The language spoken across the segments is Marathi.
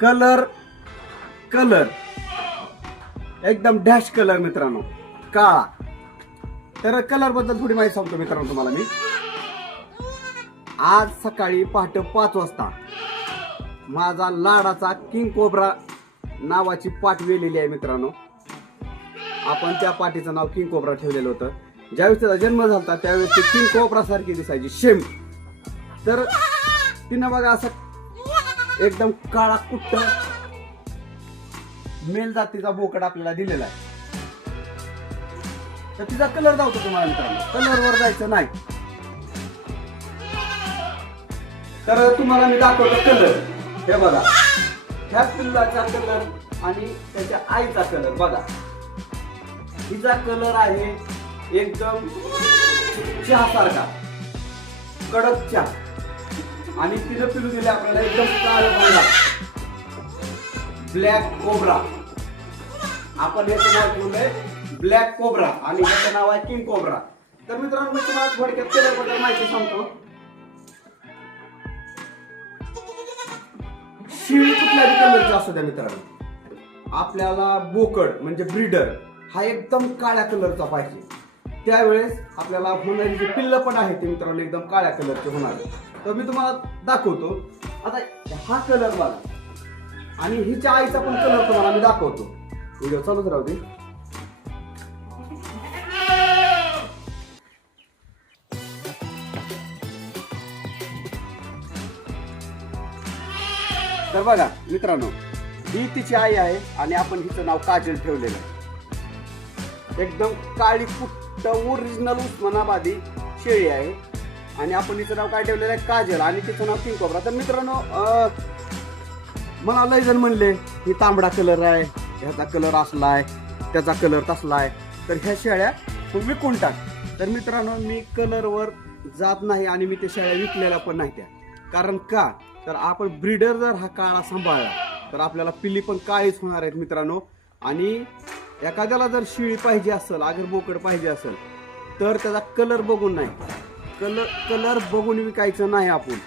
कलर कलर एकदम डॅश कलर मित्रांनो, काळा. तर कलर बद्दल थोडी माहिती सांगतो मित्रांनो तुम्हाला मी. आज सकाळी पहाटे 5 वाजता माझा लाडाचा किंग कोब्रा नावाची पाट वेलेली आहे मित्रांनो. आपण त्या पाटीचं नाव किंग कोब्रा ठेवलेलं होतं. ज्यावेळेस त्याचा जन्म झाला त्यावेळेस ती किंग कोब्रा सारखी दिसायची शेम. तर तिनं बघा असं एकदम काळा कुट्ट मेल जातीचा बोकड आपल्याला दिलेला आहे. तर तिचा कलर दाखवतो तुम्हाला मित्रांनो, कलरवर जायचं नाही. तर तुम्हाला मी दाखवतो कलर. हे बघा, ह्या पिल्लाचा कलर आणि त्याच्या आईचा कलर बघा. हिचा कलर आहे एकदम चहा सारखा, कडक चहा. आणि तिचं पिलू दिले आपल्याला एकदम काळं पांढरा ब्लॅक कोब्रा. आपण याचं नाव ठेवलंय ब्लॅक कोब्रा आणि याचं नाव आहे किंग कोब्रा. तर मित्रांनो मी तुम्हाला थोडक्यात कलर बद्दल माहिती सांगतो. शिळी कुठल्याही कलरची असू द्या मित्रांनो, आपल्याला बोकड म्हणजे ब्रीडर हा एकदम काळ्या कलरचा पाहिजे. त्यावेळेस आपल्याला होणारी जी पिल्ल पण आहे ते मित्रांनो एकदम काळ्या कलरचे होणार. तर मी तुम्हाला दाखवतो. आता हा कलर बघा आणि हिच्या आईचा पण कलर तुम्हाला मी दाखवतो. व्हिडिओ चालूच राहू दे. तर बघा मित्रांनो, ही तिची आई आहे आणि आपण हिचं नाव काजल ठेवलेलं आहे. एकदम काळी कुट्ट ओरिजिनल उस्मानाबादी शेळी आहे आणि आपण हिचं नाव काय ठेवलेलं आहे काजल आणि तिचं नाव किंग कोब्रा. तर मित्रांनो मला लय जण म्हणले ही तांबडा कलर आहे, ह्याचा कलर असला आहे, त्याचा कलर तसला आहे, तर ह्या शेळ्या तू विकून टाक. तर मित्रांनो मी कलरवर जात नाही आणि मी त्या शेळ्या विकलेल्या पण नाही त्या. कारण का तर आपण ब्रीडर जर हा काळा सांभाळला तर आपल्याला पिल्ली पण काळीच होणार आहेत मित्रांनो. आणि एखाद्याला जर शिळी पाहिजे असेल, अगर बोकड पाहिजे असेल तर त्याचा कलर बघून नाही, कलर बघून विकायचं नाही. आपण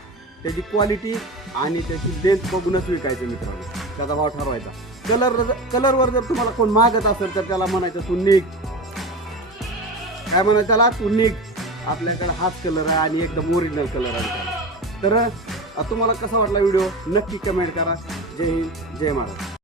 त्याची क्वालिटी आणि त्याची लेंथ बघूनच विकायचं मित्रांनो, त्याचा भाव ठरवायचा. कलरवर जर तुम्हाला कोण मागत असेल तर त्याला म्हणायचं तू निघ. काय म्हणायचं त्याला, तू निघ, आपल्याकडे हाच कलर आहे आणि एकदम ओरिजिनल कलर आहे. तर तुम्हाला कसा वाटला व्हिडिओ नक्की कमेंट करा. जय हिंद, जय महाराष्ट्र.